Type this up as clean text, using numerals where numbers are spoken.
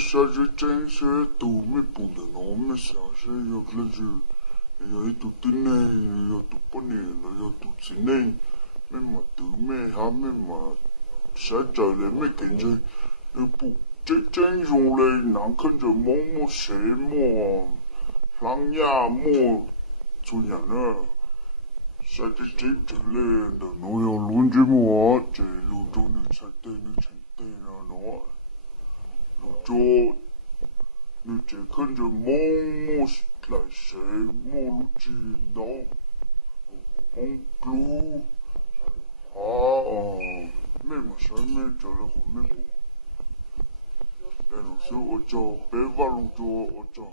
ça, je tiens, c'est tout, mais pour le nom, mais ça, c'est le jeu. Il y a tout il y a tout poney, il y a tout ciné. Mais ma tout, mais ha, mais ma, ça, les mecs, le pour. Tiens, j'en les, n'en quand je m'en, c'est moi, lang ya, moi, tout y en a. Ça, c'est les, nous, y a l'un de moi, c'est l'autre, nous, non. L'autre, nous, c'est quand je m'en, c'est mon, non. On clou. Ah, mais moi, ça me dit le remède. Et nous, c'est autre, pévalon, autre.